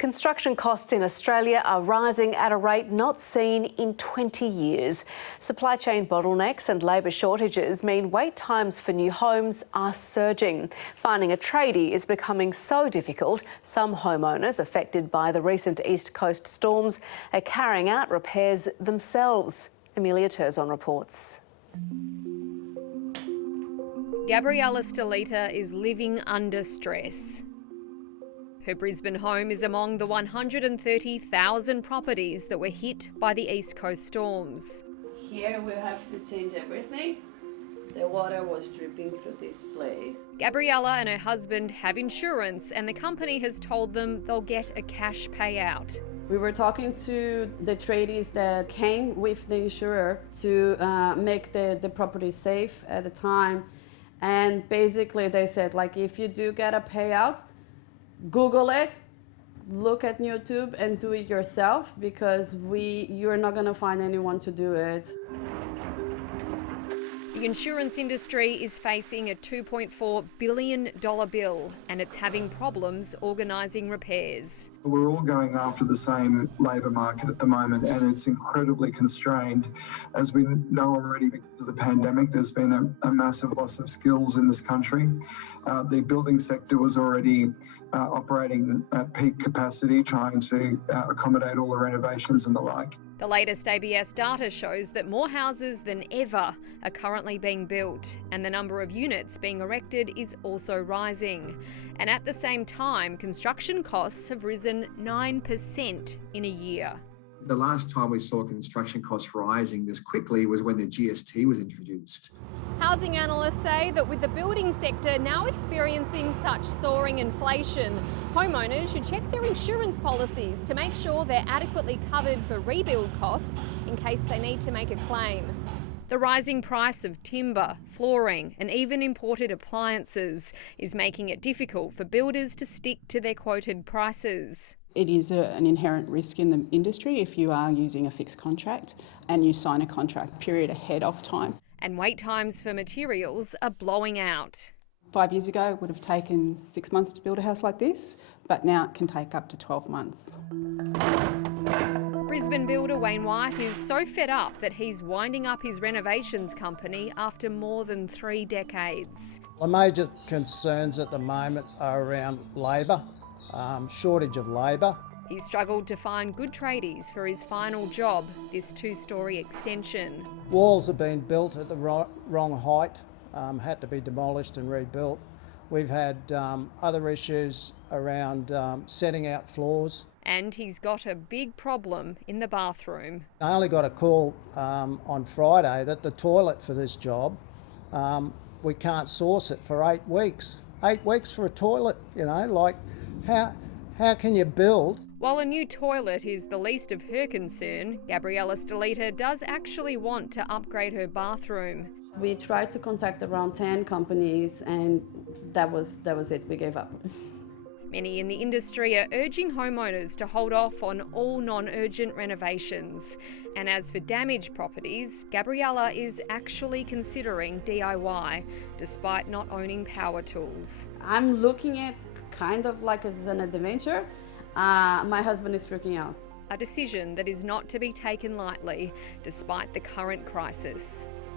Construction costs in Australia are rising at a rate not seen in 20 years. Supply chain bottlenecks and labour shortages mean wait times for new homes are surging. Finding a tradie is becoming so difficult, some homeowners affected by the recent East Coast storms are carrying out repairs themselves. Emilia Terzon reports. Gabriella Stelita is living under stress. Her Brisbane home is among the 130,000 properties that were hit by the East Coast storms. Here we have to change everything. The water was dripping through this place. Gabriella and her husband have insurance, and the company has told them they'll get a cash payout. We were talking to the tradies that came with the insurer to make the property safe at the time. And basically they said, like, if you do get a payout, Google it, look at YouTube and do it yourself, because you're not going to find anyone to do it. The insurance industry is facing a $2.4 billion bill, and it's having problems organising repairs. We're all going after the same labour market at the moment, and it's incredibly constrained. As we know already, because of the pandemic, there's been a massive loss of skills in this country. The building sector was already operating at peak capacity, trying to accommodate all the renovations and the like. The latest ABS data shows that more houses than ever are currently being built, and the number of units being erected is also rising. And at the same time, construction costs have risen 9% in a year. The last time we saw construction costs rising this quickly was when the GST was introduced. Housing analysts say that with the building sector now experiencing such soaring inflation, homeowners should check their insurance policies to make sure they're adequately covered for rebuild costs in case they need to make a claim. The rising price of timber, flooring and even imported appliances is making it difficult for builders to stick to their quoted prices. It is an inherent risk in the industry if you are using a fixed contract and you sign a contract period ahead of time. And wait times for materials are blowing out. 5 years ago, it would have taken 6 months to build a house like this, but now it can take up to 12 months. Brisbane builder Wayne White is so fed up that he's winding up his renovations company after more than 3 decades. The major concerns at the moment are around labour, shortage of labour. He struggled to find good tradies for his final job, this 2-storey extension. Walls have been built at the wrong height, had to be demolished and rebuilt. We've had other issues around setting out floors. And he's got a big problem in the bathroom. I only got a call on Friday that the toilet for this job, we can't source it for 8 weeks. 8 weeks for a toilet, you know, like how can you build? While a new toilet is the least of her concern, Gabriella Stelita does actually want to upgrade her bathroom. We tried to contact around 10 companies and that was it, we gave up. Many in the industry are urging homeowners to hold off on all non-urgent renovations. And as for damaged properties, Gabriella is actually considering DIY, despite not owning power tools. I'm looking at kind of like as an adventure. My husband is freaking out. A decision that is not to be taken lightly, despite the current crisis.